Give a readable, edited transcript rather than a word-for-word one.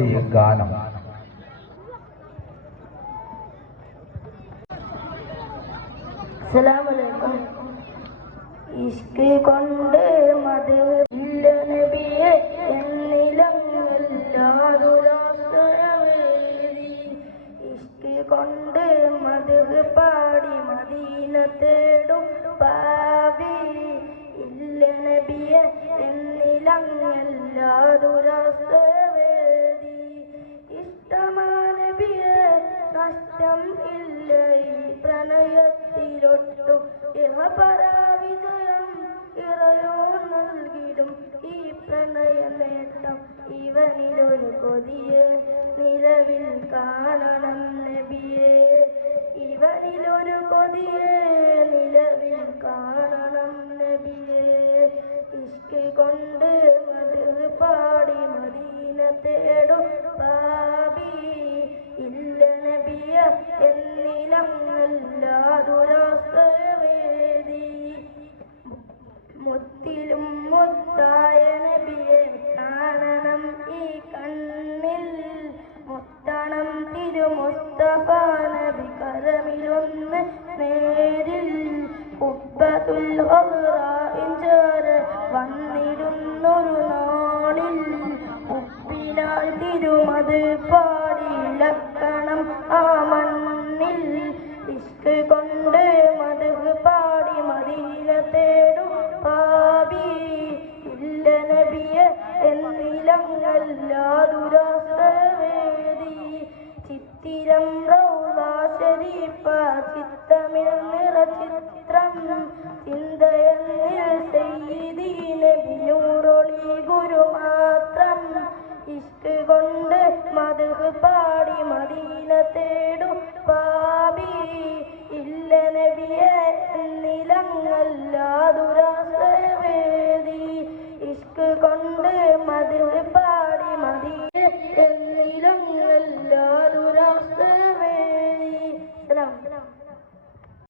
ദേശഭക്തി ഗാനം. അസ്സലാമു ഇഷ്ക് കൊണ്ട് മദ് ഇല്ല നബിയെ എന്നിലങ്ങല്ലാതുരാസ്തരവേദി ഇഷ്ക് കൊണ്ട് മദ് പാടി മദീന തേടും പാവി ഇല്ല നബിയെ എന്നിലങ്ങല്ലാതുരാസ്തരവേദി ഇഷ്ടമാ നബിയെ നഷ്ടം ഇല്ല ഈ പ്രണയത്തിലൊട്ടും പരാവിജയം ഇറയോ നൽകിടും ഈ പ്രണയ നേട്ടം ഇവനിലൊരു കൊതിയെ നിലവിൽ കാണണം നബിയെ ഇവനിലൊരു കൊതിയെ നിലവിൽ കാണണം നബിയെ ഇഷ്ക് കൊണ്ട് മദ് പാടി മദീന തേടും പാവി ഇല്ല നബിയ എന്നിലങ്ങല്ലാതുരാസ്തരവേദി മുത്തിലും മുത്തായ നബിയെ കാണണം ഈ കണ്ണിൽ മുത്തണം തിരുമുസ്തഫ നബി കരമിലൊന്ന് നേരിൽ ഉബ്ബത്തുൽ ഖദ്റാഇൻ ചേര് വന്നിടുന്നൊരു നാളിൽ ഉപ്പിനാൽ തിരുമത് പാടി ലക്കണം ആ മണ്ണിൽ ഇഷ്ക് കൊണ്ട് മദ് പാടി മദീന തേടും പാവി ഇല്ല നബിയെ എന്നിലങ്ങല്ലാതുരാസ്തരവേദി ചിത്തിരം റൗള ശരീഫ ചിത്തമിൽ നിറചിത്രം ചിന്തയെന്നിൽ സയ്യിദി നബി നൂറൊളി ഗുരു മാത്രം ഇഷ്ക് കൊണ്ട് മദ് പാടി